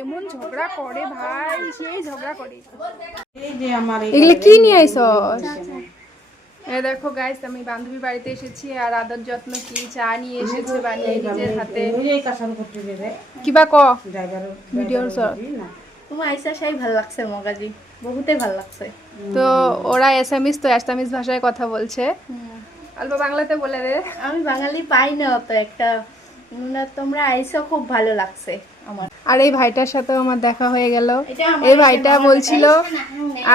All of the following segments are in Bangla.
কেমন ঝগড়া করে ভাই, সেই ঝগড়া করে। এই যে আমার এগুলো কি নিয়ে আইছস? এই দেখো গাইস, আমি বান্ধবীর বাড়িতে এসেছি আর আদর যত্ন কি চা নিয়ে এসেছে বানিয়ে নিজের হাতে। এই কাঁচাল করতে দেবে কিবা ক ড্রাইভার ভিডিওর সব না তোমার আইসা সেই ভালো লাগছে মগাজি, বহুতেই ভালো লাগছে। তো ওরা এসামিস, তো এসামিস ভাষায় কথা বলছে। অল্প বাংলাতে বলে দে। আমি বাঙালি পাই না অত একটা। তোমরা আইসা খুব ভালো লাগছে আমার। আর এই ভাইটার সাথেও আমার দেখা হয়ে গেল। এটা আমার এই ভাইটা বলছিল,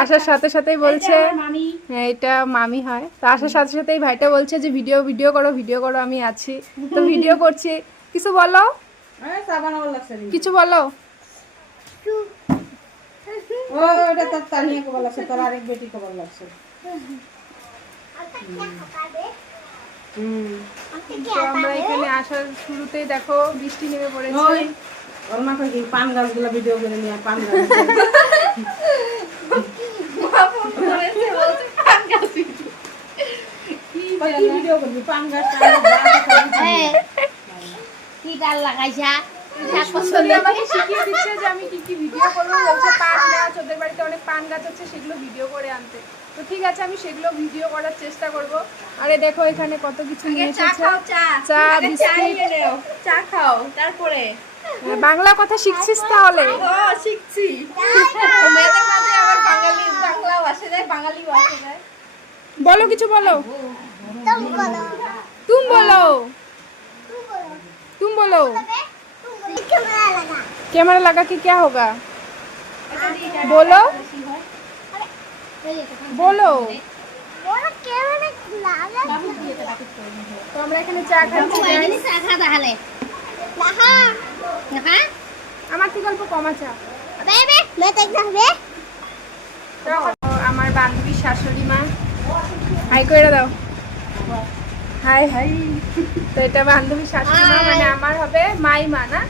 আসার সাথে সাথেই বলছে, মামি হ্যাঁ এটা মামি হয়। তো আসার সাথে সাথে এই ভাইটা বলছে যে ভিডিও করো, আমি আছি। তো ভিডিও করছি। কিছু বলো, কিছু বলো। ও এটা তো তানিয়া কে বলা আছে, তোর আরেক বেটি কে বলা আছে। তো আমরা এখানে আসার শুরুতেই দেখো বৃষ্টি নেমে পড়েছে। ওর মা কই পান গাছগুলো ভিডিও করে নিয়ে পান গাছ কি ভিডিও করবি পান গাছ কি ডাল লাগাইছা? আমাকে শিখিয়ে দিচ্ছে যে আমি কি কি ভিডিও করবো। বলছে পান গাছ, ওদের বাড়িতে অনেক পান গাছ আছে, সেগুলো ভিডিও করে আনতে। তো ঠিক আছে, আমি সেগুলো ভিডিও করার চেষ্টা করব। আরে দেখো এখানে কত কিছু নিয়ে এসেছে। চা, বিস্কিট। চা খাও, তারপরে বাংলা কথা শিখছিস তাহলে? শিখছি। মাঝে মাঝে আবার বাংলাও আসে যায়, বাঙালিও আসে যায়। বলো, কিছু বলো। তুম বলো, तुम बोलो। कैमरा लगा के क्या होगा? बोलो बोलो। তো আমরা এখানে চা খাচ্ছি। আমার কি গল্প কমা চা। আমার বান্ধবীর শাশুড়ি মা, হাই করে দাও। High high. তো এটা বান্ধবীর শাশুড়ি মা, মানে আমার হবে মাই মা, না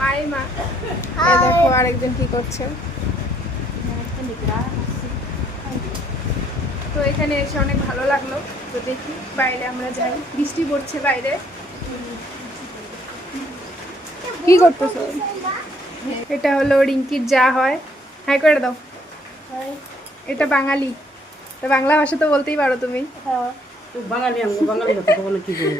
মাই মা। এই দেখো আরেকজন কি করছে। তো এখানে এসে অনেক ভালো লাগলো। তো দেখি বাইরে আমরা যাই, বৃষ্টি পড়ছে বাইরে। কি করতেছো? এটা হলো রিঙ্কির যা হয়। হাই করে দাও। এটা বাঙালি, তো বাংলা ভাষা তো বলতেই পারো তুমি। তো বাঙালি আমি বাঙালি কথা বলে কি করি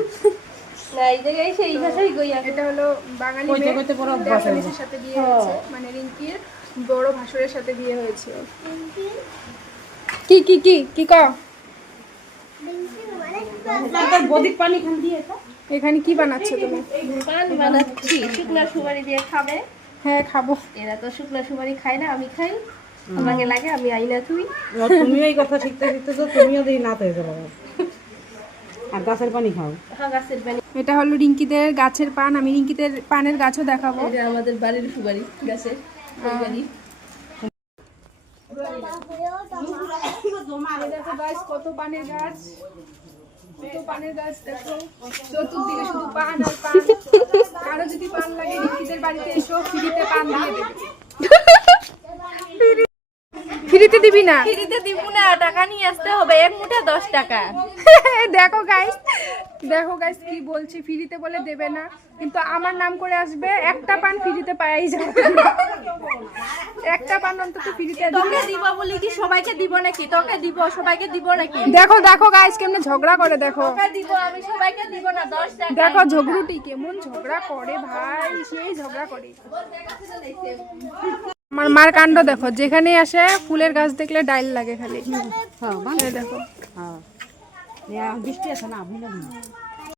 না, এই জায়গায় সেই ভাষাই কই। এটা হলো বাঙালি মেয়ে, দেবলিসের সাথে বিয়ে হয়েছে, মানে রিঙ্কির বড় ভাসুরের সাথে বিয়ে হয়েছে। কি কি কি কি ক বদিক পানি খান দিয়ে তো এখানে কি বানাচ্ছো তুমি? পান বানাচ্ছি, শুকনা সুপারি দিয়ে খাবে। হ্যাঁ খাবো। এরা তো শুকনা সুপারি খায় না, আমি খাই। আমাকে লাগে, আমি আইনা তুই। তুমি এই কথা শিখতে শিখতে তো তুমিও দিই না হয়ে যাবে। আর গাছের পানি খাও। হ্যাঁ, গাছের পানি। এটা হলো রিঙ্কিদের গাছের পান। আমি রিঙ্কিদের পানের গাছও দেখাবো। এটা আমাদের বাড়ির সুপারি গাছের বাড়ি। দেখো গাছ, কত পানের গাছ, কত পানের গাছ দেখো। চতুর্দিকে শুধু পান আর পান। কারো যদি পান লাগে রিঙ্কিদের বাড়িতে এসো, ফ্রিতে পান দিয়ে দেবে। ফ্রিতে দিবি না? ফ্রিতে দিব না, টাকা নিয়ে আসতে হবে। এক মুঠা 10 টাকা। দেখো গাইস, দেখো গাইস কি বলছি, ফ্রিতে বলে দেবে না, কিন্তু আমার নাম করে আসবে। একটা পান ফ্রিতে পাই যাবে, একটা পান অন্তত ফ্রিতে। তোকে দিব বলি কি সবাইকে দিব নাকি? তোকে দিব, সবাইকে দিব নাকি? দেখো দেখো গাইস কেমনে ঝগড়া করে, দেখো তোকে দিব, আমি সবাইকে দিব না। 10 টাকা। দেখো ঝগড়ুটি কেমন ঝগড়া করে ভাই, সেই ঝগড়া করে। আমার মার কাণ্ড দেখো, যেখানে আসে ফুলের গাছ দেখলে ডাইল লাগে খালি। হ্যাঁ এই দেখো। হ্যাঁ বৃষ্টি আছে না, ভুলে